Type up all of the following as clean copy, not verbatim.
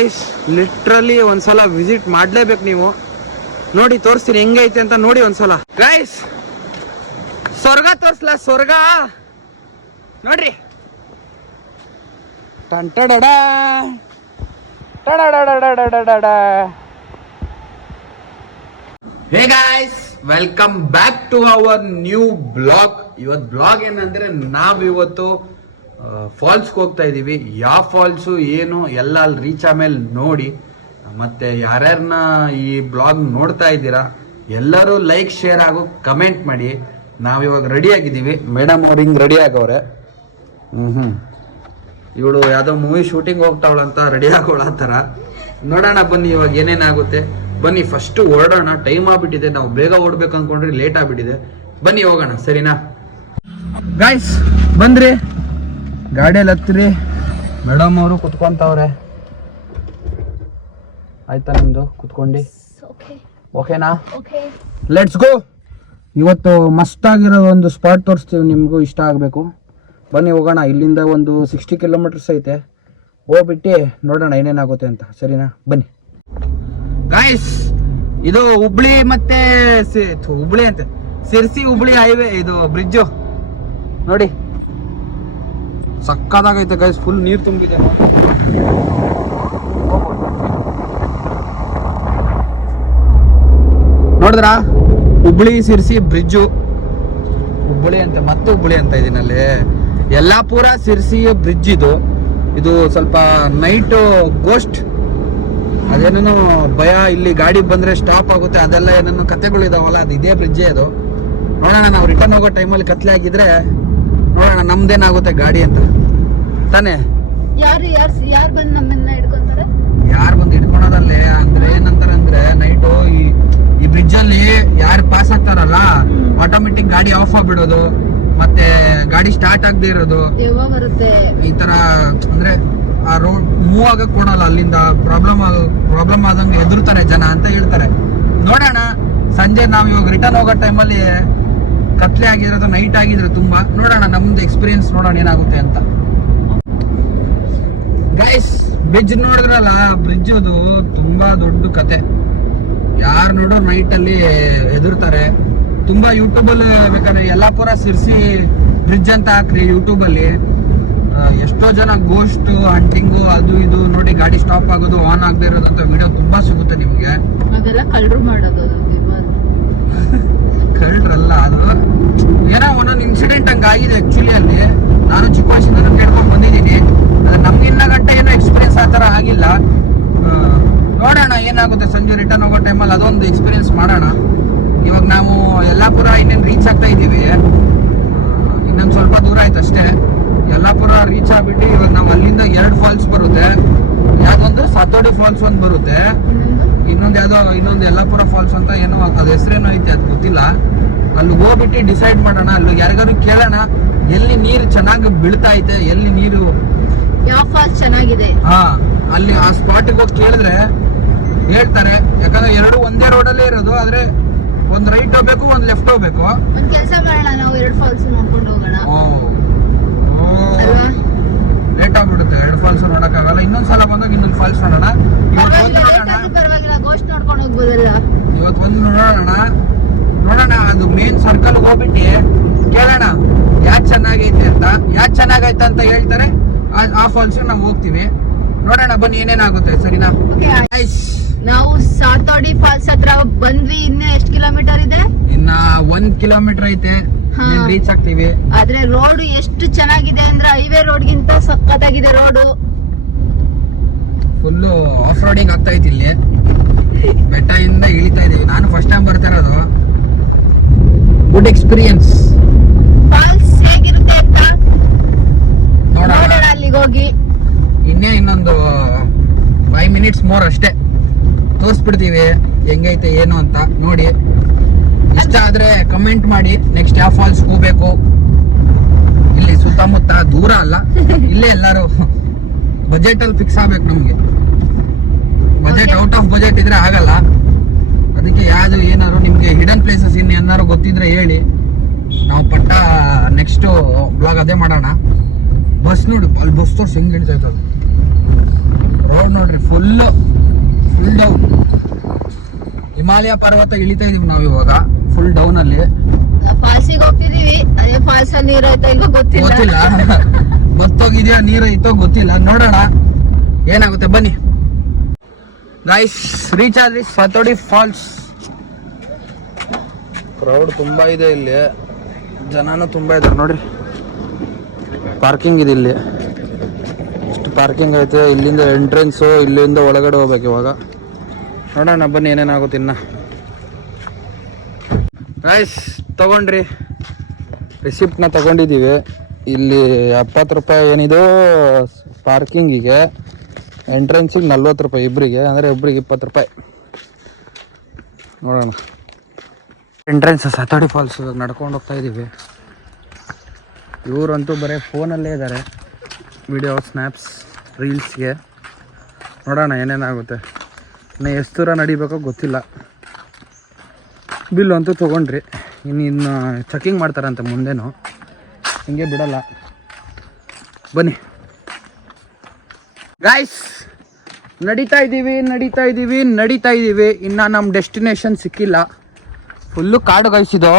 Guys literally ಒಂದ್ಸಲ visit ಮಾಡ್ಲೇಬೇಕು ನೀವು. ನೋಡಿ ತೋರಿಸ್ತೀನಿ ಹೆಂಗೈತೆ ಅಂತ ನೋಡಿ ಒಂದ್ಸಲ. ಗೈಸ್ ಸ್ವರ್ಗ ತೋರ್ಸ್ಲ, ಸ್ವರ್ಗ ನೋಡ್ರಿ. Hey guys, welcome back to our new blog. ಇವತ್ತು ಬ್ಲಾಗ್ ಏನಂದ್ರೆ ನಾವಿವತ್ತು ಫಾಲ್ಸ್ಗೆ ಹೋಗ್ತಾ ಇದೀವಿ. ಯಾವ ಫಾಲ್ಸು ಏನು ಎಲ್ಲ ಅಲ್ಲಿ ರೀಚ್ ಆಮೇಲೆ ನೋಡಿ. ಮತ್ತೆ ಯಾರ್ಯಾರನ್ನ ಈ ಬ್ಲಾಗ್ ನೋಡ್ತಾ ಇದ್ದೀರಾ ಎಲ್ಲರೂ ಲೈಕ್ ಶೇರ್ ಆಗೋ ಕಮೆಂಟ್ ಮಾಡಿ. ನಾವಿವಾಗ ರೆಡಿ ಆಗಿದ್ದೀವಿ. ಮೇಡಮ್ ಅವ್ರು ಹಿಂಗೆ ರೆಡಿ ಆಗವ್ರೆ. ಇವಳು ಯಾವುದೋ ಮೂವಿ ಶೂಟಿಂಗ್ ಹೋಗ್ತಾವಳಂತ ರೆಡಿ ಆಗೋಳಂತಾರ. ನೋಡೋಣ ಬನ್ನಿ ಇವಾಗ ಏನೇನಾಗುತ್ತೆ. ಬನ್ನಿ ಫಸ್ಟ್ ಹೊರಡೋಣ. ಟೈಮ್ ಆಗ್ಬಿಟ್ಟಿದೆ. ನಾವು ಬೇಗ ಓಡ್ಬೇಕು ಅನ್ಕೊಂಡ್ರಿ, ಲೇಟ್ ಆಗ್ಬಿಟ್ಟಿದೆ. ಬನ್ನಿ ಹೋಗೋಣ, ಸರಿನಾ ಗಾಯ್ಸ್? ಬಂದ್ರಿ ಗಾಡಿಯಲ್ಲಿ ಹತ್ತಿರಿ. ಮೇಡಮ್ ಅವರು ಕುತ್ಕೊಂತವ್ರೆ. ಆಯ್ತಾ ನಿಮ್ದು ಕುತ್ಕೊಂಡು? ಓಕೆನಾ? Let's go. ಇವತ್ತು ಮಸ್ತ್ ಆಗಿರೋ ಒಂದು ಸ್ಪಾಟ್ ತೋರಿಸ್ತೀವಿ, ನಿಮಗೂ ಇಷ್ಟ ಆಗಬೇಕು. ಬನ್ನಿ ಹೋಗೋಣ. ಇಲ್ಲಿಂದ ಒಂದು 60 ಕಿಲೋಮೀಟರ್ಸ್ ಐತೆ. ಹೋಗ್ಬಿಟ್ಟು ನೋಡೋಣ ಏನೇನಾಗುತ್ತೆ ಅಂತ, ಸರಿನಾ? ಬನ್ನಿ ಗಾಯ್ಸ್. ಇದು ಹುಬ್ಳಿ ಮತ್ತೆ ಹುಬ್ಳಿ ಅಂತೆ ಸಿರ್ಸಿ ಹುಬ್ಳಿ ಹೈವೇ. ಇದು ಬ್ರಿಡ್ಜು ನೋಡಿ, ಸಕ್ಕದಾಗೈತೆ ಗೈಸ್. ಫುಲ್ ನೀರು ತುಂಬಿದೆ. ನೋಡಿದ್ರ ಹುಬ್ಳಿ ಸಿರ್ಸಿ ಬ್ರಿಡ್ಜು. ಹುಬ್ಳಿ ಅಂತ ಮತ್ತೆ ಹುಬ್ಳಿ ಅಂತ ಇದೀನಲ್ಲಿ. ಯಲ್ಲಾಪುರ ಸಿರ್ಸಿ ಬ್ರಿಡ್ಜ್ ಇದು. ಇದು ಸ್ವಲ್ಪ ನೈಟ್ ಗೋಸ್ಟ್ ಅದೇನೇನೋ ಭಯ, ಇಲ್ಲಿ ಗಾಡಿ ಬಂದ್ರೆ ಸ್ಟಾಪ್ ಆಗುತ್ತೆ, ಅದೆಲ್ಲ ಏನೇನೋ ಕಥೆಗಳು ಇದಾವಲ್ಲ, ಅದು ಇದೇ ಬ್ರಿಡ್ಜೇ ಅದು. ನೋಡೋಣ, ನಾವು ರಿಟರ್ನ್ ಹೋಗೋ ಟೈಮಲ್ಲಿ ಕತ್ಲೆ ಆಗಿದ್ರೆ ನೋಡೋಣ ನಮ್ದೇನಾಗುತ್ತೆ ಗಾಡಿ ಅಂತ ತಾನೇ. ಯಾರು ಬಂದು ಹಿಡ್ಕೊಳೋದಲ್ಲೇ ಅಂದ್ರೆ ಏನಂತಾರೆ ಅಂದ್ರೆ, ನೈಟು ಈ ಬ್ರಿಡ್ಜ್ ಅಲ್ಲಿ ಯಾರು ಪಾಸ್ ಆಗ್ತಾರಲ್ಲ ಆಟೋಮೆಟಿಕ್ ಗಾಡಿ ಆಫ್ ಆಗ್ಬಿಡೋದು, ಮತ್ತೆ ಗಾಡಿ ಸ್ಟಾರ್ಟ್ ಆಗದೆ ಇರೋದು, ಈ ತರ ಅಂದ್ರೆ ಆ ರೋಡ್ ಮೂವ್ ಆಗಕ್ ಕೊಡಲ್ಲ. ಅಲ್ಲಿಂದ ಪ್ರಾಬ್ಲಮ್ ಆದಂಗೆ ಎದುರ್ತಾರೆ ಜನ ಅಂತ ಹೇಳ್ತಾರೆ. ನೋಡೋಣ ಸಂಜೆ ನಾವ್ ಇವಾಗ ರಿಟರ್ನ್ ಹೋಗೋ ಟೈಮಲ್ಲಿ ಕತ್ಲೆ ಆಗಿರೋದು, ನೈಟ್ ಆಗಿದ್ರೆ ತುಂಬಾ. ನೋಡೋಣ ನಮ್ದು ಎಕ್ಸ್ಪೀರಿಯನ್ಸ್, ನೋಡೋಣ ಏನಾಗುತ್ತೆ ಅಂತ. ಗೈಸ್ ಬ್ರಿಡ್ಜ್ ನೋಡಿದ್ರಲ್ಲ, ಬ್ರಿಡ್ಜ್ ಅದು ತುಂಬಾ ದೊಡ್ಡ ಕತೆ. ಯಾರು ನೋಡೋ ನೈಟ್ ಅಲ್ಲಿ ಎದುರ್ತಾರೆ. ತುಂಬಾ ಯೂಟ್ಯೂಬ್ ಅಲ್ಲಿ ಬೇಕಾದ್ರೆ ಯಲ್ಲಾಪುರ ಸಿರ್ಸಿ ಬ್ರಿಡ್ಜ್ ಅಂತ ಹಾಕ್ರಿ ಯೂಟ್ಯೂಬ್ ಅಲ್ಲಿ. ಎಷ್ಟೋ ಜನ ಗೋಸ್ಟ್ ಹಂಟಿಂಗು ಅದು ಇದು ನೋಡಿ ಗಾಡಿ ಸ್ಟಾಪ್ ಆಗೋದು, ಆನ್ ಆಗದೆ ಇರೋದು ಅಂತ ವಿಡಿಯೋ ತುಂಬಾ ಸಿಗುತ್ತೆ ನಿಮ್ಗೆ. ಅದೆಲ್ಲ ಕಳ್ಳರು ಮಾಡೋದು. ಕಳ್ಳರಲ್ಲ, ಅದು ಏನೋ ಒಂದೊಂದು ಇನ್ಸಿಡೆಂಟ್ ಹಂಗ ಆಗಿದೆ ಆಕ್ಚುಲಿ. ಅಲ್ಲಿ ನಾನು ಚಿಕ್ಕ ವಯಸ್ಸಿಂದ ಕೇಳ್ಕೊಂಡ್ ಬಂದಿದ್ದೀನಿ. ನಮ್ಗೆ ಇನ್ನ ಗಂಟೆ ಏನೋ ಎಕ್ಸ್ಪೀರಿಯನ್ಸ್ ಆ ತರ ಆಗಿಲ್ಲ. ನೋಡೋಣ ಏನಾಗುತ್ತೆ ಸಂಜೆ ರಿಟರ್ನ್ ಹೋಗೋ ಟೈಮಲ್ಲಿ, ಅದೊಂದು ಎಕ್ಸ್ಪೀರಿಯನ್ಸ್ ಮಾಡೋಣ. ಇವಾಗ ನಾವು ಯಲ್ಲಾಪುರ ಇನ್ನೇನು ರೀಚ್ ಆಗ್ತಾ ಇದ್ದೀವಿ. ಇನ್ನೊಂದು ಸ್ವಲ್ಪ ದೂರ ಆಯ್ತು ಅಷ್ಟೇ. ಯಲ್ಲಾಪುರ ರೀಚ್ ಆಗ್ಬಿಟ್ಟು ಇವಾಗ ನಾವು ಅಲ್ಲಿಂದ 2 ಫಾಲ್ಸ್ ಬರುತ್ತೆ. ಯಾವ್ದೊಂದು ಸಾತೋಡಿ ಫಾಲ್ಸ್ ಒಂದು ಬರುತ್ತೆ, ಇನ್ನೊಂದು ಯಲ್ಲಾಪುರ ಫಾಲ್ಸ್ ಅಂತ ಏನೋ, ಅದು ಹೆಸರೇನೋ ಐತೆ, ಅದು ಗೊತ್ತಿಲ್ಲ. ಅಲ್ಲಿ ಹೋಗ್ಬಿಟ್ಟು ಡಿಸೈಡ್ ಮಾಡೋಣ. ಅಲ್ಲಿ ಯಾರಿಗಾರು ಕೇಳೋಣ ಎಲ್ಲಿ ನೀರು ಚೆನ್ನಾಗಿ ಬೀಳ್ತಾ ಐತೆ, ಎಲ್ಲಿ ನೀರು ಯಾವ ಫಾಲ್ಸ್ ಚೆನ್ನಾಗಿದೆ. ಅಲ್ಲಿ ಆ ಸ್ಪಾಟಿಗೆ ಹೋಗಿ ಕೇಳಿದ್ರೆ ಹೇಳ್ತಾರೆ. ಯಾಕಂದ್ರೆ ಎರಡು ಒಂದೇ ರೋಡಲ್ಲೇ ಇರೋದು, ಆದ್ರೆ ಒಂದ್ ರೈಟ್ ಹೋಗ್ಬೇಕು, ಒಂದ್ ಲೆಫ್ಟ್ ಹೋಗ್ಬೇಕು. ಒಂದ್ ಕೆಲಸ ಮಾಡೋಣ, ನಾವು 2 ಫಾಲ್ಸ್ ನೋಡ್ಕೊಂಡು ಹೋಗೋಣ. ಲೇಟ್ ಆಗ್ಬಿಡುತ್ತೆ, 2 ಫಾಲ್ಸ್ ನೋಡಕ್ಕಾಗಲ್ಲ. ಇನ್ನೊಂದ್ಸಲ ಬಂದಾಗ ಇನ್ನೊಂದು ಫಾಲ್ಸ್ ನೋಡೋಣ. ಪರವಾಗಿಲ್ಲ, ಗೋಸ್ಟ್ ನೋಡ್ಕೊಂಡು ಹೋಗ್ಬೋದಲ್ಲ. ಇವತ್ತು ಒಂದು ನೋಡೋಣ. ಅದು ಮೇನ್ ಸರ್ಕಲ್ ಹೋಗ್ಬಿಟ್ಟು ಕೇಳೋಣ ಯಾಕೆ ಚೆನ್ನಾಗೈತೆ ಅಂತ. ಯಾಕೆ ಚೆನ್ನಾಗೈತೆ ಅಂತ ಹೇಳ್ತಾರೆ, ಆ ಫಾಲ್ಸ್ ನಾವು ಹೋಗ್ತೀವಿ. ನೋಡೋಣ ಬನ್ನಿ ಏನೇನಾಗುತ್ತೆ, ಸರಿನಾ? ನಾವು ಸಾತೋಡಿ ಫಾಲ್ಸ್ ಹತ್ರ ಬಂದ್ವಿ. ಇನ್ನು ಎಷ್ಟು ಕಿಲೋಮೀಟರ್ ಇದೆ? ಇನ್ನ 1 ಕಿಲೋಮೀಟರ್ ಐತೆ, ರೀಚ್ ಆಗ್ತೀವಿ. ಆದ್ರೆ ರೋಡ್ ಎಷ್ಟು ಚೆನ್ನಾಗಿದೆ ಅಂದ್ರೆ ಹೈವೇ ರೋಡ್ ಗಿಂತ ಸಕ್ಕತ್ತಾಗಿದೆ ರೋಡ್. ಫುಲ್ ಆಫ್ ರೋಡಿಂಗ್ ಆಗ್ತಾ ಐತಿ. ಇಲ್ಲಿ ಬೆಟ್ಟದಿಂದ ಇಳಿತಾ ಇದೀವಿ. ನಾನು ಫಸ್ಟ್ ಟೈಮ್ ಬರ್ತಾ ಇರೋದು. Good experience. ಫಾಲ್ಸ್ ಹೇಗಿರುತ್ತೆ ಅಂತ ನೋಡೋಣ ಅಲ್ಲಿಗೆ ಹೋಗಿ. ಇನ್ನೊಂದು 5 ಮಿನಿಟ್ಸ್ ಮೋರ್ ಅಷ್ಟೇ, ತೋರಿಸ್ಬಿಡ್ತೀವಿ ಹೆಂಗೈತೆ ಏನು ಅಂತ. ನೋಡಿ, ಇಷ್ಟ ಆದ್ರೆ ಕಮೆಂಟ್ ಮಾಡಿ ನೆಕ್ಸ್ಟ್ ಯಾವ ಫಾಲ್ಸ್ ಹೋಗ್ಬೇಕು. ಇಲ್ಲಿ ಸುತ್ತಮುತ್ತ ದೂರ ಅಲ್ಲ, ಇಲ್ಲೇ ಎಲ್ಲಾರು ಬಜೆಟ್ ಅಲ್ಲಿ ಫಿಕ್ಸ್ ಆಗ್ಬೇಕು. ನಮ್ಗೆ ಬಜೆಟ್ ಔಟ್ ಆಫ್ ಬಜೆಟ್ ಇದ್ರೆ ಆಗಲ್ಲ. ಅದಕ್ಕೆ ಯಾವ್ದು ಏನಾದ್ರು ನಿಮ್ಗೆ ಹಿಡನ್ ಪ್ಲೇಸಸ್ ಏನಾದ್ರು ಗೊತ್ತಿದ್ರೆ ಹೇಳಿ. ನಾವು ಪಟ್ಟ ನೆಕ್ಸ್ಟ್ ಬ್ಲಾಗ್ ಅದೇ ಮಾಡೋಣ. ಬಸ್ ನೋಡಿ, ಅಲ್ಲಿ ಬಸ್ ತೋರ್ಸಿ ಹೆಂಗ್ ಹಿಡಿತೈತೆ ಅದು. ರೋಡ್ ನೋಡ್ರಿ ಫುಲ್ ಡೌನ್. ಹಿಮಾಲಯ ಪರ್ವತ ಇಳಿತಾ ಇದೀವಿ ನಾವು ಇವಾಗ ಫುಲ್ ಡೌನ್ ಅಲ್ಲಿ. ಫಾಲ್ಸಿಗೆ ಹೋಗ್ತಿದೀವಿ, ಅದೇ ಫಾಲ್ಸ್ ಅಲ್ಲಿ ನೀರ್ ಐತೋ ಇಲ್ವೋ ಗೊತ್ತಿಲ್ಲ. ಬತ್ತೋಗಿದ್ಯಾ ನೀರ್ ಐತೋ ಗೊತ್ತಿಲ್ಲ, ನೋಡೋಣ ಏನಾಗುತ್ತೆ ಬನ್ನಿ. ಗೈಸ್ ರೀಚ್ ಆದ್ರಿ ಸಾತೋಡಿ ಫಾಲ್ಸ್. ಕ್ರೌಡ್ ತುಂಬಾ ಇದೆ ಇಲ್ಲಿ, ಜನನು ತುಂಬಾ ಇದಾರೆ ನೋಡ್ರಿ. ಪಾರ್ಕಿಂಗ್ ಇದೆ ಇಲ್ಲಿ, ಇಷ್ಟು ಪಾರ್ಕಿಂಗ್ ಐತೆ. ಇಲ್ಲಿಂದ ಎಂಟ್ರೆನ್ಸು, ಇಲ್ಲಿಂದ ಒಳಗಡೆ ಹೋಗ್ಬೇಕು ಇವಾಗ. ನೋಡೋಣ ಬನ್ನಿ ಏನೇನಾಗುತ್ತೆ ಇನ್ನ. ಗೈಸ್ ತಗೊಂಡ್ರಿ, ರಿಸಿಪ್ಟ್ನ ತಗೊಂಡಿದ್ದೀವಿ. ಇಲ್ಲಿ 70 ರೂಪಾಯಿ ಏನಿದು ಪಾರ್ಕಿಂಗಿಗೆ, ಎಂಟ್ರೆನ್ಸಿಗೆ 40 ರೂಪಾಯಿ ಇಬ್ಬರಿಗೆ, ಅಂದರೆ ಒಬ್ರಿಗೆ 20 ರೂಪಾಯಿ. ನೋಡೋಣ. ಎಂಟ್ರೆನ್ಸ್ ಸಾತೋಡಿ ಫಾಲ್ಸ್ ನಡ್ಕೊಂಡು ಹೋಗ್ತಾ ಇದ್ದೀವಿ. ಇವರಂತೂ ಬರೀ ಫೋನಲ್ಲೇ ಇದ್ದಾರೆ, ವಿಡಿಯೋ ಸ್ನ್ಯಾಪ್ಸ್ ರೀಲ್ಸ್ಗೆ. ನೋಡೋಣ ಏನೇನಾಗುತ್ತೆ. ಇನ್ನು ಎಷ್ಟು ದೂರ ನಡಿಬೇಕೋ ಗೊತ್ತಿಲ್ಲ. ಬಿಲ್ ಅಂತೂ ತೊಗೊಂಡ್ರಿ, ಇನ್ನು ಚೆಕಿಂಗ್ ಮಾಡ್ತಾರಂತೆ ಮುಂದೆನೂ, ಹಿಂಗೆ ಬಿಡಲ್ಲ. ಬನ್ನಿ ಗಾಯ್ಸ್, ನಡೀತಾ ಇದ್ದೀವಿ. ಇನ್ನು ನಮ್ಮ ಡೆಸ್ಟಿನೇಷನ್ ಸಿಕ್ಕಿಲ್ಲ. ಫುಲ್ಲು ಕಾಡು ಗಾಯ್ಸ್ ಇದು.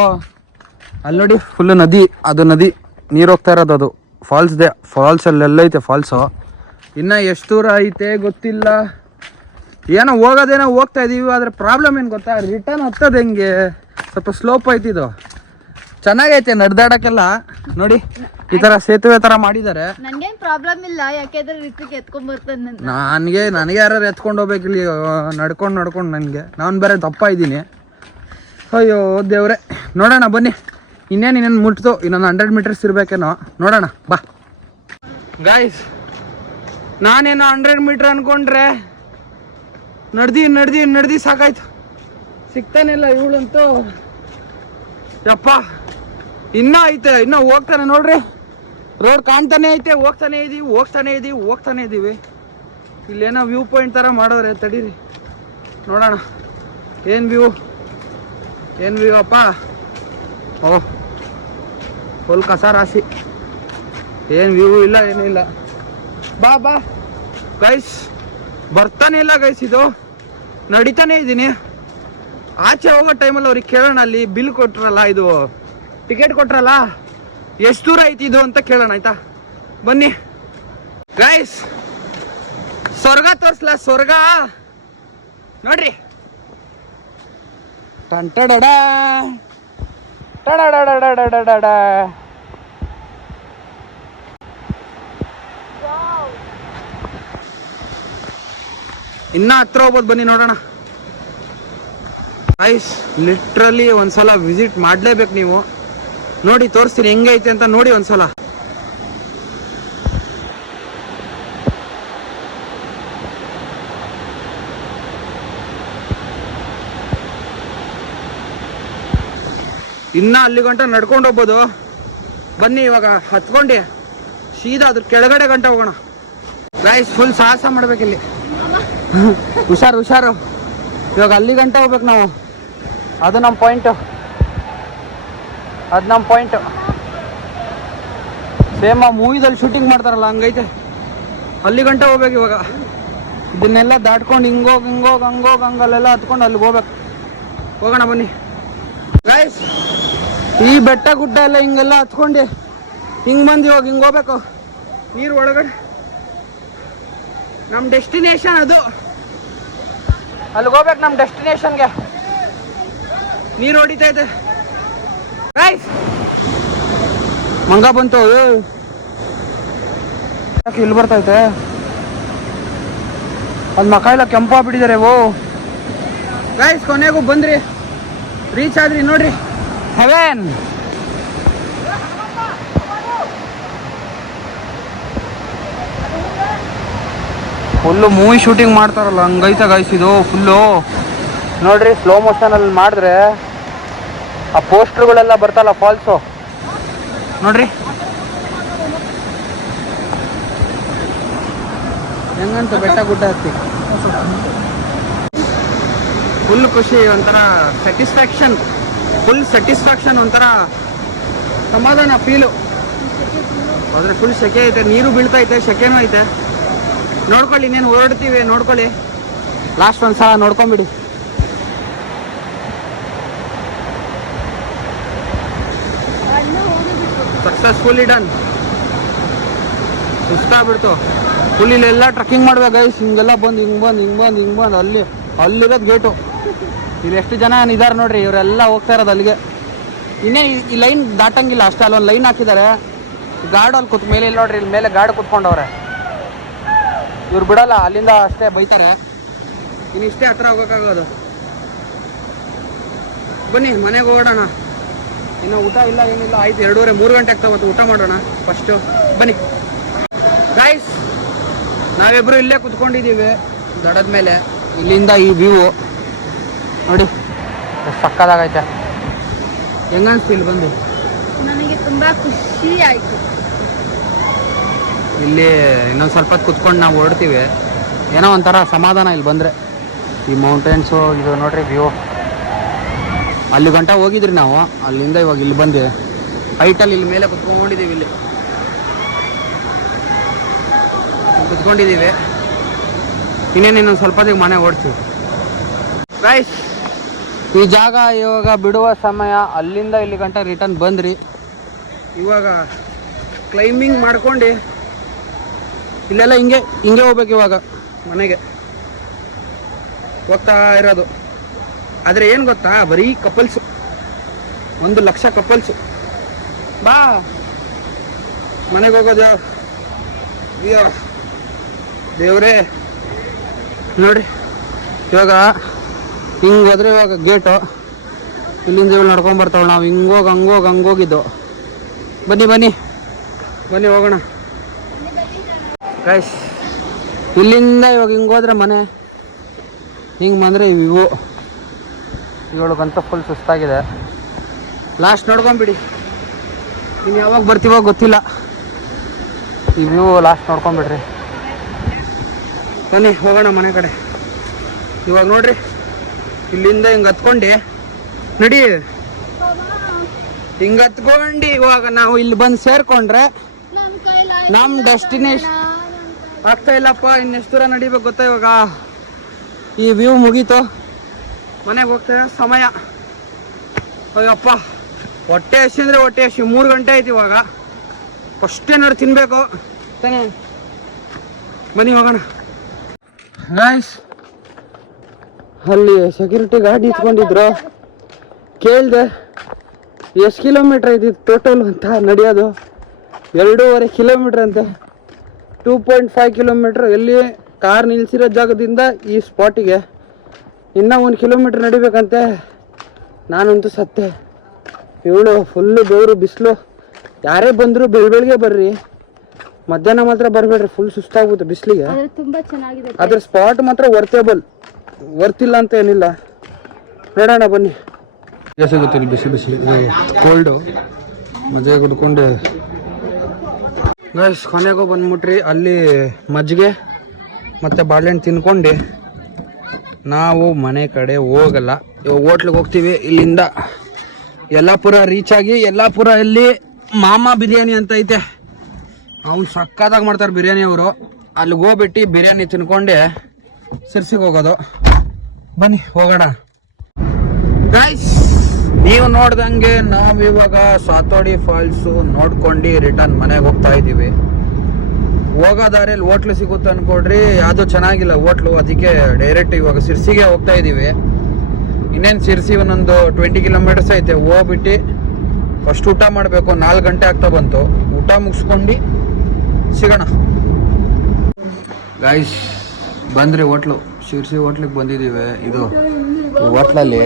ಅಲ್ಲಿ ನೋಡಿ ಫುಲ್ಲು ನದಿ, ಅದು ನದಿ ನೀರು ಹೋಗ್ತಾ ಇರೋದು, ಅದು ಫಾಲ್ಸಲ್ಲೆಲ್ಲ ಐತೆ ಫಾಲ್ಸು. ಇನ್ನು ಎಷ್ಟು ದೂರ ಐತೆ ಗೊತ್ತಿಲ್ಲ. ಏನೋ ಹೋಗೋದೇನೋ ಹೋಗ್ತಾ ಇದ್ದೀವಿ. ಆದರೆ ಪ್ರಾಬ್ಲಮ್ ಏನು ಗೊತ್ತಾ, ರಿಟರ್ನ್ ಹತ್ತೋದು ಹೆಂಗೆ, ಸ್ವಲ್ಪ ಸ್ಲೋಪ್ ಐತಿದು. ಚೆನ್ನಾಗೈತೆ ನಡೆದಾಡಕ್ಕೆಲ್ಲ. ನೋಡಿ ಈ ಥರ ಸೇತುವೆ ಥರ ಮಾಡಿದ್ದಾರೆ. ನನ್ಗೇನು ಪ್ರಾಬ್ಲಮ್ ಇಲ್ಲ, ಯಾಕೆಂದ್ರೆ ರಿತಿಕ್ ಎತ್ಕೊಂಡ್ ಬರ್ತಾನೆ. ನನಗೆ ಯಾರು ಎತ್ಕೊಂಡು ಹೋಗ್ಬೇಕು ಇಲ್ಲಿ ನಡ್ಕೊಂಡು ನಾನು ಬೇರೆ ದಪ್ಪ ಇದ್ದೀನಿ. ಅಯ್ಯೋ ದೇವ್ರೆ. ನೋಡೋಣ ಬನ್ನಿ, ಇನ್ನೇನು ಮುಟ್ತು, ಇನ್ನೊಂದು 100 ಮೀಟರ್ಸ್ ಇರಬೇಕೇನೋ. ನೋಡೋಣ ಬಾ ಗಾಯ್ಸ್. ನಾನೇನೋ 100 ಮೀಟ್ರ್ ಅಂದ್ಕೊಂಡ್ರೆ ನಡ್ದು ಸಾಕಾಯ್ತು. ಸಿಗ್ತಾನಿಲ್ಲ ಇವಳಂತೂ. ಯಪ್ಪ ಇನ್ನೂ ಐತೆ, ಇನ್ನೂ ಹೋಗ್ತಾನೆ ನೋಡ್ರಿ. ರೋಡ್ ಕಾಣ್ತಾನೆ ಐತೆ, ಹೋಗ್ತಾನೆ ಇದ್ದೀವಿ. ಇಲ್ಲೇನೋ ವ್ಯೂ ಪಾಯಿಂಟ್ ಥರ ಮಾಡೋರೆ, ತಡೀರಿ ನೋಡೋಣ. ಏನು ವ್ಯೂ ಅಪ್ಪ. ಓಹ್ ಫುಲ್ ಕಸ ರಾಶಿ, ಏನು ವ್ಯೂ ಇಲ್ಲ, ಏನೂ ಇಲ್ಲ. ಬಾ ಗೈಸ್, ಬರ್ತಾನೆ ಇಲ್ಲ ಗೈಸ್. ಇದು ನಡೀತಾನೆ ಇದ್ದೀನಿ. ಆಚೆ ಹೋಗೋ ಟೈಮಲ್ಲಿ ಅವ್ರಿಗೆ ಕೇಳೋಣ, ಅಲ್ಲಿ ಬಿಲ್ ಕೊಟ್ರಲ್ಲ, ಇದು ಟಿಕೆಟ್ ಕೊಟ್ರಲ್ಲ, ಎಷ್ಟು ದೂರ ಐತಿ ಇದು ಅಂತ ಕೇಳೋಣ, ಆಯ್ತಾ? ಬನ್ನಿ ಗೈಸ್, ಸ್ವರ್ಗ ತೋರಿಸ್ಲಾ, ಸ್ವರ್ಗ ನೋಡ್ರಿ. ಟಂಟಡಡ ಟಡಡಡಡಡಡ. ಇನ್ನ ಹತ್ರ ಹೋಗ್ಬೋದು, ಬನ್ನಿ ನೋಡೋಣ. ಗೈಸ್ ಲಿಟ್ರಲಿ ಒಂದ್ಸಲ ವಿಸಿಟ್ ಮಾಡಲೇಬೇಕು ನೀವು. ನೋಡಿ ತೋರಿಸ್ತೀನಿ ಹೆಂಗೈತೆ ಅಂತ, ನೋಡಿ ಒಂದ್ಸಲ. ಇನ್ನ ಅಲ್ಲಿ ಗಂಟ ನಡ್ಕೊಂಡು ಹೋಗ್ಬೋದು. ಬನ್ನಿ ಇವಾಗ ಹತ್ಕೊಂಡು ಸೀದಾ ಅದ್ರ ಕೆಳಗಡೆ ಗಂಟ ಹೋಗೋಣ. ಗೈಸ್ ಫುಲ್ ಸಾಹಸ ಮಾಡ್ಬೇಕಿಲ್ಲಿ. ಹುಷಾರು. ಇವಾಗ ಅಲ್ಲಿ ಗಂಟ ಹೋಗ್ಬೇಕು ನಾವು. ಅದು ನಮ್ಮ ಪಾಯಿಂಟ್. ಸೇಮ್ ಆ ಮೂವಿದಲ್ಲಿ ಶೂಟಿಂಗ್ ಮಾಡ್ತಾರಲ್ಲ ಹಂಗೈತೆ. ಅಲ್ಲಿ ಗಂಟ ಹೋಗ್ಬೇಕು ಇವಾಗ. ಇದನ್ನೆಲ್ಲ ದಾಟ್ಕೊಂಡು ಹಿಂಗೋಗ್ ಹಂಗಲ್ಲೆಲ್ಲ ಹತ್ಕೊಂಡು ಅಲ್ಲಿಗೆ ಹೋಗ್ಬೇಕು. ಹೋಗೋಣ ಬನ್ನಿ ಗೈಸ್. ಈ ಬೆಟ್ಟ ಗುಡ್ಡ ಎಲ್ಲ ಹಿಂಗೆಲ್ಲ ಹತ್ಕೊಂಡು ಹಿಂಗೆ ಬಂದು ಇವಾಗ ಹಿಂಗೆ ಹೋಗ್ಬೇಕು ನೀರು ಒಳಗಡೆ. ನಮ್ಮ ಡೆಸ್ಟಿನೇಷನ್ ಅದು, ಅಲ್ಲಿಗೆ ಹೋಗ್ಬೇಕು. ನಮ್ಮ ಡೆಸ್ಟಿನೇಷನ್ಗೆ ನೀರು ಹೊಡಿತೈತೆ ಗೈಸ್. ಮಂಗ ಬಂತು, ಯಾಕೆ ಇಲ್ಲಿ ಬರ್ತೈತೆ? ಅಲ್ಲಿ ಮಕ ಎಲ್ಲ ಕೆಂಪಾಗ್ಬಿಟ್ಟಿದ್ದಾರೆ. ಗೈಸ್ ಕೊನೆಗೂ ಬಂದ್ರಿ, ರೀಚ್ ಆದ್ರಿ. ನೋಡ್ರಿ ಹೆವೆನ್. ಫುಲ್ಲು ಮೂವಿ ಶೂಟಿಂಗ್ ಮಾಡ್ತಾರಲ್ಲ ಹಂಗೈತೆ ಗೈಸ್ ಇದು ಫುಲ್ಲು. ನೋಡ್ರಿ ಸ್ಲೋ ಮೋಷನಲ್ಲಿ ಮಾಡಿದ್ರೆ ಆ ಪೋಸ್ಟರ್ಗಳೆಲ್ಲ ಬರ್ತಲ್ಲ ಫಾಲ್ಸು, ನೋಡ್ರಿ ಹೆಂಗಂತ ಬೆಟ್ಟ ಗುಡ್ಡ ಹತ್ತಿ. ಫುಲ್ ಖುಷಿ, ಒಂಥರ ಸ್ಯಾಟಿಸ್ಫ್ಯಾಕ್ಷನ್, ಒಂಥರ ಸಮಾಧಾನ ಫೀಲು. ಆದರೆ ಫುಲ್ ಸೆಕೆ ಐತೆ, ನೀರು ಬೀಳ್ತಾ ಐತೆ, ಸೆಕೆನೂ ಐತೆ. ನೋಡ್ಕೊಳ್ಳಿ, ಇನ್ನೇನು ಹೊರಡ್ತೀವಿ, ನೋಡ್ಕೊಳ್ಳಿ. ಲಾಸ್ಟ್ ಒಂದ್ಸಲ ನೋಡ್ಕೊಂಬಿಡಿ. Successfully done. ಸುಸ್ತಾಗ್ಬಿಡ್ತು ಫುಲ್. ಇಲ್ಲೆಲ್ಲ ಟ್ರಕ್ಕಿಂಗ್ ಮಾಡ್ಬೇಕು ಗೈಸ್. ಹಿಂಗೆಲ್ಲ ಬಂದು ಹಿಂಗೆ ಬಂದು ಅಲ್ಲಿರೋದು ಗೇಟು. ಇಲ್ಲಿ ಎಷ್ಟು ಜನ ಇದ್ದಾರೆ ನೋಡ್ರಿ, ಇವರೆಲ್ಲ ಹೋಗ್ತಾ ಇರೋದು ಅಲ್ಲಿಗೆ. ಇನ್ನೇ ಈ ಲೈನ್ ದಾಟಂಗಿಲ್ಲ ಅಷ್ಟೇ. ಅಲ್ಲೊಂದು ಲೈನ್ ಹಾಕಿದ್ದಾರೆ, ಗಾರ್ಡ್ ಅಲ್ಲಿ ಮೇಲೆ ಇಲ್ಲಿ ನೋಡ್ರಿ, ಇಲ್ಲಿ ಮೇಲೆ ಗಾರ್ಡ್ ಕುತ್ಕೊಂಡವ್ರೆ. ಇವ್ರು ಬಿಡಲ್ಲ, ಅಲ್ಲಿಂದ ಅಷ್ಟೇ ಬೈತಾರೆ. ಇನ್ನು ಇಷ್ಟೇ ಹತ್ರ ಹೋಗೋಕ್ಕಾಗೋದು. ಬನ್ನಿ ಮನೆಗೆ ಹೋಗೋಣ. ಇನ್ನು ಊಟ ಇಲ್ಲ ಏನಿಲ್ಲ, ಆಯ್ತು 2:30 3 ಗಂಟೆ ಆಗ್ತಾವತ್ತು. ಊಟ ಮಾಡೋಣ ಫಸ್ಟು, ಬನ್ನಿ ಗೈಸ್. ನಾವಿಬ್ರು ಇಲ್ಲೇ ಕುತ್ಕೊಂಡಿದ್ದೀವಿ ದಡದ ಮೇಲೆ. ಇಲ್ಲಿಂದ ಈ ವ್ಯೂ ನೋಡಿ ಸಕ್ಕದಾಗೈತೆ. ಹೆಂಗನ್ಸ್ತು ಇಲ್ಲಿ ಬಂದು? ನನಗೆ ತುಂಬಾ ಖುಷಿ ಆಯ್ತು. ಇಲ್ಲಿ ಇನ್ನೊಂದು ಸ್ವಲ್ಪ ಹೊತ್ತು ಕುತ್ಕೊಂಡು ನಾವು ಹೊರಡ್ತೀವಿ. ಏನೋ ಒಂಥರ ಸಮಾಧಾನ ಇಲ್ಲಿ ಬಂದರೆ. ಈ ಮೌಂಟೇನ್ಸು ಇದು ನೋಡ್ರಿ ವ್ಯೂ. ಅಲ್ಲಿ ಗಂಟ ಹೋಗಿದ್ರಿ ನಾವು, ಅಲ್ಲಿಂದ ಇವಾಗ ಇಲ್ಲಿ ಬಂದೆ. ಹೈಟಲ್ಲಿ ಇಲ್ಲಿ ಮೇಲೆ ಕುತ್ಕೊಂಡಿದ್ದೀವಿ. ಇಲ್ಲಿ ಕುತ್ಕೊಂಡಿದ್ದೀವಿ. ಇನ್ನೊಂದು ಸ್ವಲ್ಪ ಹೊತ್ತಿಗೆ ಮನೆ ಓಡ್ತೀವಿ ಗೈಸ್. ಈ ಜಾಗ ಇವಾಗ ಬಿಡುವ ಸಮಯ. ಅಲ್ಲಿಂದ ಇಲ್ಲಿ ಗಂಟ ರಿಟರ್ನ್ ಬಂದ್ರಿ. ಇವಾಗ ಕ್ಲೈಂಬಿಂಗ್ ಮಾಡ್ಕೊಂಡು ಇಲ್ಲೆಲ್ಲ ಹಿಂಗೆ ಹೋಗ್ಬೇಕು ಇವಾಗ ಮನೆಗೆ ಹೋಗ್ತಾ ಇರೋದು. ಆದರೆ ಏನು ಗೊತ್ತಾ, ಬರೀ ಕಪಲ್ಸು, 1 ಲಕ್ಷ ಕಪಲ್ಸು. ಬಾ ಮನೆಗೆ ಹೋಗೋದು ಯಾವ ದೇವ್ರೇ. ನೋಡಿ ಇವಾಗ ಹಿಂಗೆ ಹೋದ್ರೆ ಇವಾಗ ಗೇಟು. ಇಲ್ಲಿಂದ ಇವ್ರು ನಡ್ಕೊಂಬರ್ತಾವಳು. ನಾವು ಹಂಗೋಗಿದ್ದು. ಬನ್ನಿ ಹೋಗೋಣ ಗೈಸ್. ಇಲ್ಲಿಂದ ಇವಾಗ ಹಿಂಗೆ ಹೋದ್ರೆ ಮನೆ, ಹಿಂಗೆ ಬಂದರೆ ಇವು ಇವಳಿಗಂತ ಫುಲ್ ಸುಸ್ತಾಗಿದೆ. ಲಾಸ್ಟ್ ನೋಡ್ಕೊಂಬಿಡಿ. ಇನ್ನು ಯಾವಾಗ ಬರ್ತೀವೋ ಗೊತ್ತಿಲ್ಲ. ಈ ವ್ಯೂ ಲಾಸ್ಟ್ ನೋಡ್ಕೊಂಬಿಡ್ರಿ. ಬನ್ನಿ ಹೋಗೋಣ ಮನೆ ಕಡೆ. ಇವಾಗ ನೋಡ್ರಿ, ಇಲ್ಲಿಂದ ಹಿಂಗೆ ಹತ್ಕೊಂಡು ನಡಿ. ಹಿಂಗೆ ಹತ್ಕೊಂಡು ಇವಾಗ ನಾವು ಇಲ್ಲಿ ಬಂದು ಸೇರ್ಕೊಂಡ್ರೆ ನಮ್ಮ ಡೆಸ್ಟಿನೇಷನ್ ಆಗ್ತಾ ಇಲ್ಲಪ್ಪ. ಇನ್ನೆಷ್ಟು ದೂರ ನಡಿಬೇಕು ಗೊತ್ತಾ? ಇವಾಗ ಈ ವ್ಯೂ ಮುಗೀತು, ಮನೆಗೆ ಹೋಗ್ತಾ ಸಮಯ. ಅಯ್ಯಪ್ಪ ಹೊಟ್ಟೆ ಹಸಿ ಅಂದರೆ ಹೊಟ್ಟೆ ಹಸಿ. 3 ಗಂಟೆ ಆಯ್ತು ಇವಾಗ. ಫಸ್ಟ್ ಏನಾದ್ರು ತಿನ್ನಬೇಕು ತಾನೇ. ಬನ್ನಿ ಹೋಗೋಣ ಗೈಸ್. ಅಲ್ಲಿ ಸೆಕ್ಯೂರಿಟಿ ಗಾರ್ಡ್ ಇಟ್ಕೊಂಡಿದ್ರು. ಕೇಳಿದೆ ಎಷ್ಟು ಕಿಲೋಮೀಟ್ರ್ ಇದ್ದಿತ್ತು ಟೋಟಲ್ ಅಂತ ನಡೆಯೋದು. 2.5 ಕಿಲೋಮೀಟ್ರ್ ಅಂತೆ. 2.5 ಕಿಲೋಮೀಟ್ರ್ ಎಲ್ಲಿ ಕಾರ್ ನಿಲ್ಸಿರೋ ಜಾಗದಿಂದ ಈ ಸ್ಪಾಟಿಗೆ. ಇನ್ನೂ 1 ಕಿಲೋಮೀಟ್ರ್ ನಡಿಬೇಕಂತೆ. ನಾನಂತೂ ಸತ್ತೆ. ಇವಳು ಫುಲ್ಲು ಬೆವರು ಬಿಸಿಲು. ಯಾರೇ ಬಂದರೂ ಬೆಳಗ್ಗೆ ಬರ್ರಿ, ಮಧ್ಯಾಹ್ನ ಮಾತ್ರ ಬರಬೇಡ್ರಿ. ಫುಲ್ ಸುಸ್ತಾಗ್ಬಿಟ್ಟು ಬಿಸಿಲಿಗೆ. ತುಂಬಾ ಚೆನ್ನಾಗಿದೆ. ಅದ್ರ ಸ್ಪಾಟ್ ಮಾತ್ರ ವರ್ತಿಲ್ಲ ಅಂತ ಏನಿಲ್ಲ. ನೋಡೋಣ ಬನ್ನಿ. ಸಿಗುತ್ತೆ ಇಲ್ಲಿ ಬಿಸಿ ಕೋಲ್ಡು. ಮಜಾ ಕುಡ್ಕೊಂಡು ಗೈಸ್ ಕೊನೆಗೂ ಬಂದ್ಬಿಟ್ರಿ. ಅಲ್ಲಿ ಮಜ್ಜಿಗೆ ಮತ್ತು ಬಾಳೆಹಣ್ಣು ತಿನ್ಕೊಂಡು ನಾವು ಮನೆ ಕಡೆ ಹೋಗಲ್ಲ. ಇವಾಗ ಹೋಟ್ಲಿಗೆ ಹೋಗ್ತೀವಿ. ಇಲ್ಲಿಂದ ಯಲ್ಲಾಪುರ ರೀಚ್ ಆಗಿ, ಯಲ್ಲಾಪುರಲ್ಲಿ ಮಾಮ ಬಿರಿಯಾನಿ ಅಂತ ಐತೆ. ಅವ್ನು ಸಕ್ಕತ್ತಾಗಿ ಮಾಡ್ತಾರೆ ಬಿರಿಯಾನಿ ಅವರು. ಅಲ್ಲಿಗೆ ಹೋಗ್ಬಿಟ್ಟು ಬಿರಿಯಾನಿ ತಿನ್ಕೊಂಡೆ ಸಿರ್ಸಿಗೆ ಹೋಗೋದು. ಬನ್ನಿ ಹೋಗೋಣ ಗೈಸ್. ನೀವು ನೋಡ್ದಂಗೆ ನಾವಿವಾಗ ಸಾತೋಡಿ ಫಾಲ್ಸು ನೋಡ್ಕೊಂಡು ರಿಟರ್ನ್ ಮನೆಗೆ ಹೋಗ್ತಾ ಇದ್ದೀವಿ. ಹೋಗೋ ದಾರಿಯಲ್ಲಿ ಹೋಟ್ಲು ಸಿಗುತ್ತೆ ಅನ್ಕೊಡ್ರಿ, ಯಾವುದೂ ಚೆನ್ನಾಗಿಲ್ಲ ಹೋಟ್ಲು. ಅದಕ್ಕೆ ಡೈರೆಕ್ಟ್ ಇವಾಗ ಸಿರ್ಸಿಗೆ ಹೋಗ್ತಾ ಇದ್ದೀವಿ. ಇನ್ನೇನು ಸಿರ್ಸಿ ಒಂದೊಂದು 20 ಕಿಲೋಮೀಟರ್ಸ್ ಐತೆ. ಹೋಗ್ಬಿಟ್ಟು ಫಸ್ಟ್ ಊಟ ಮಾಡಬೇಕು. 4 ಗಂಟೆ ಆಗ್ತಾ ಬಂತು. ಊಟ ಮುಗಿಸ್ಕೊಂಡು ಸಿಗೋಣ ಗೈಸ್. ಬಂದ್ರಿ ಹೋಟ್ಲು, ಶಿರ್ಸಿ ಹೋಟ್ಲಿಗೆ ಬಂದಿದ್ದೀವಿ. ಇದು ಹೋಟ್ಲಲ್ಲಿ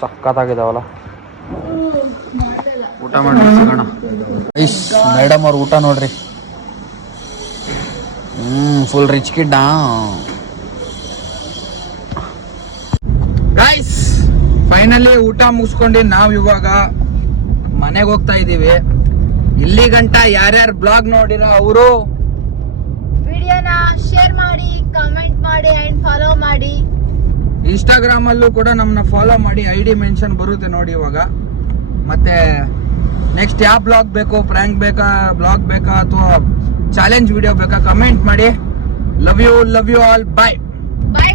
ಸಕ್ಕತ್ತಾಗಿದಾವಲ್ಲ. ಊಟ ಮಾಡಿ ಸಿಗೋಣ ಗೈಸ್. ಮೇಡಮ್ ಅವ್ರ ಊಟ ನೋಡ್ರಿ. Full rich kid guys. Finally ಊಟ ಮುಗಿಸ್ಕೊಂಡು ನಾವು ಇವಾಗ ಮನೆಗೆ ಹೋಗ್ತಾ ಇದ್ದೀವಿ. ಇಲ್ಲಿ ಗಂಟ ಯಾರ್ಯಾರು ಬ್ಲಾಗ್ ನೋಡಿರೋ ಅವರು ವಿಡಿಯೋನ ಶೇರ್ ಮಾಡಿ, ಕಮೆಂಟ್ ಮಾಡಿ ಅಂಡ್ ಫಾಲೋ ಮಾಡಿ. ಇನ್ಸ್ಟಾಗ್ರಾಮ್ ಅಲ್ಲೂ ಕೂಡ ನಮ್ಮನ್ನ ಫಾಲೋ ಮಾಡಿ. ID ಮೆನ್ಷನ್ ಬರುತ್ತೆ ನೋಡಿ ಇವಾಗ. ಮತ್ತೆ ನೆಕ್ಸ್ಟ್ ಯಾವ ಬ್ಲಾಗ್ ಬೇಕು, ಪ್ರ್ಯಾಂಕ್ ಬೇಕಾ, ಬ್ಲಾಗ್ ಬೇಕಾ, ಅಥವಾ ಚಾಲೆಂಜ್ ವಿಡಿಯೋ ಬೇಕಾ ಕಮೆಂಟ್ ಮಾಡಿ. Love you all. Bye. Bye